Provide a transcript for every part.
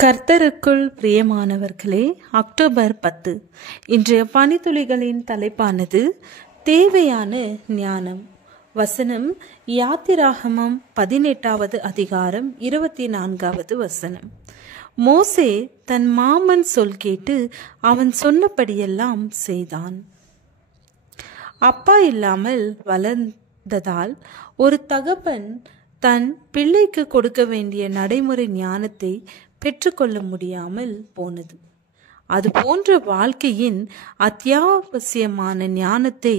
கர்த்தருக்குள் பிரியமானவர்களே, அக்டோபர் 10 இன்றைய பனித்துளிகளின் தலைப்பானது தேவையான ஞானம். வசனம் யாத்திராகமம் 18வது அதிகாரம் 24வது வசனம். மோசே தன் மாமன் சொல் கேட்டு அவன் சொன்னபடியெல்லாம் செய்தான். அப்பா இல்லாமல் வளர்ந்ததால் ஒரு தகப்பன் தன் பிள்ளைக்கு கொடுக்க வேண்டிய நடைமுறை ஞானத்தை பெற்றுக்கொள்ள முடியாமல் போனது. அது போன்ற வாழ்க்கையின் அத்தியாவசியமான ஞானத்தை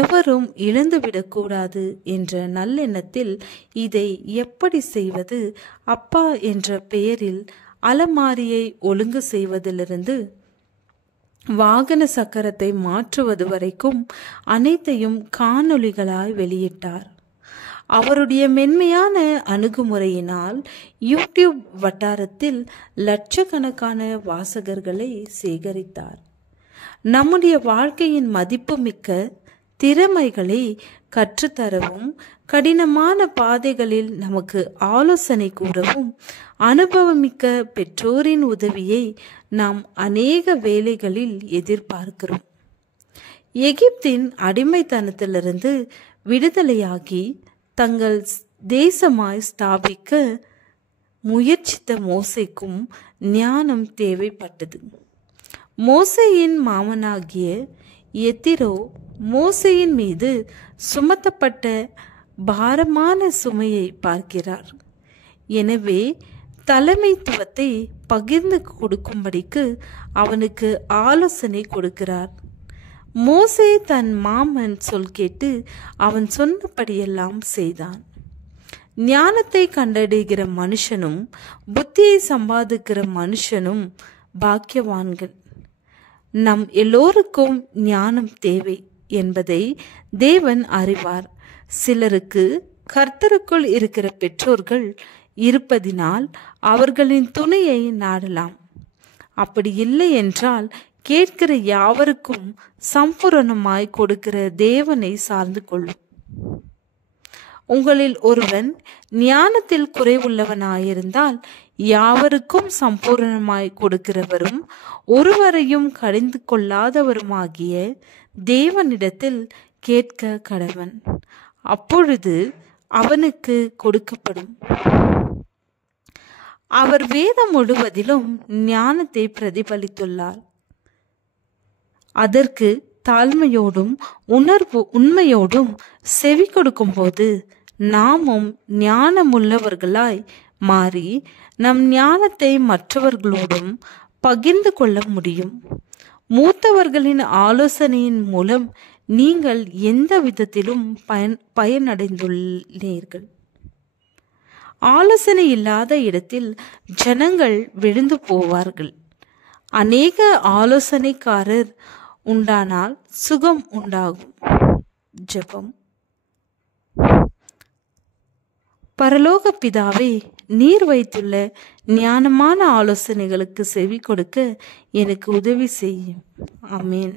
எவரும் இழந்துவிடக்கூடாது என்ற நல்லெண்ணத்தில் இதை எப்படி செய்வது, அப்பா என்ற பெயரில் அலமாரியை ஒழுங்கு செய்வதிலிருந்து வாகன சக்கரத்தை மாற்றுவது வரைக்கும் அனைத்தையும் காணொளிகளாய் வெளியிட்டார். அவருடைய மென்மையான அணுகுமுறையினால் யூடியூப் வட்டாரத்தில் லட்சக்கணக்கான வாசகர்களை சேகரித்தார். நம்முடைய வாழ்க்கையின் மதிப்புமிக்க திறமைகளை கற்றுத்தரவும் கடினமான பாதைகளில் நமக்கு ஆலோசனை கூறவும் அனுபவமிக்க பெற்றோரின் உதவியை நாம் அநேக வேளைகளில் எதிர்பார்க்கிறோம். எகிப்தின் அடிமைத்தனத்திலிருந்து விடுதலையாகி தங்கள் தேசமாய் ஸ்தாபிக்க முயற்சித்த மோசேக்கும் ஞானம் தேவைப்பட்டது. மோசேயின் மாமனாகிய எத்திரோ மோசேயின் மீது சுமத்தப்பட்ட பாரமான சுமையை பார்க்கிறார். எனவே தலைமைத்துவத்தை பகிர்ந்து கொடுக்கும்படிக்கு அவனுக்கு ஆலோசனை கொடுக்கிறார். மோசே தன் மாமன் சொல் கேட்டு அவன் சொன்னபடியெல்லாம் செய்தான். ஞானத்தை கண்டடைகிற மனுஷனும் புத்தியை சம்பாதிக்கிற மனுஷனும் பாக்கியவான்கள். நம் எல்லோருக்கும் ஞானம் தேவை என்பதை தேவன் அறிவார். சிலருக்கு கர்த்தருக்குள் இருக்கிற பெற்றோர்கள் இருப்பதினால் அவர்களின் துணையை நாடலாம். அப்படி இல்லை என்றால் கேட்கிற யாவருக்கும் சம்பூரணமாய் கொடுக்கிற தேவனை சார்ந்து கொள்ளும். உங்களில் ஒருவன் ஞானத்தில் குறைவுள்ளவனாயிருந்தால் யாவருக்கும் சம்பூரணமாய் கொடுக்கிறவரும் ஒருவரையும் கடிந்து கொள்ளாதவருமாகிய தேவனிடத்தில் கேட்க கடவன். அப்பொழுது அவனுக்கு கொடுக்கப்படும். அவர் வேதம் முழுவதிலும் ஞானத்தை பிரதிபலித்துள்ளார். அதற்கு தாழ்மையோடும் உண்மையோடும் செவி கொடுக்கும் போது நாமும் ஞானமுள்ளவர்களாய் மாறி நம் ஞானத்தை மற்றவர்களோடும் பகிர்ந்து கொள்ள முடியும். மூத்தவர்களின் ஆலோசனையின் மூலம் நீங்கள் எந்த விதத்திலும் பயனடைந்துள்ளீர்கள். ஆலோசனை இல்லாத இடத்தில் ஜனங்கள் விழுந்து போவார்கள். அநேக ஆலோசனைக்காரர் உண்டானால் சுகம் உண்டாகும். ஜெபம். பரலோக பிதாவே, நீர் வைத்துள்ள ஞானமான ஆலோசனைகளுக்கு செவி கொடுக்க எனக்கு உதவி செய்யும். ஆமென்.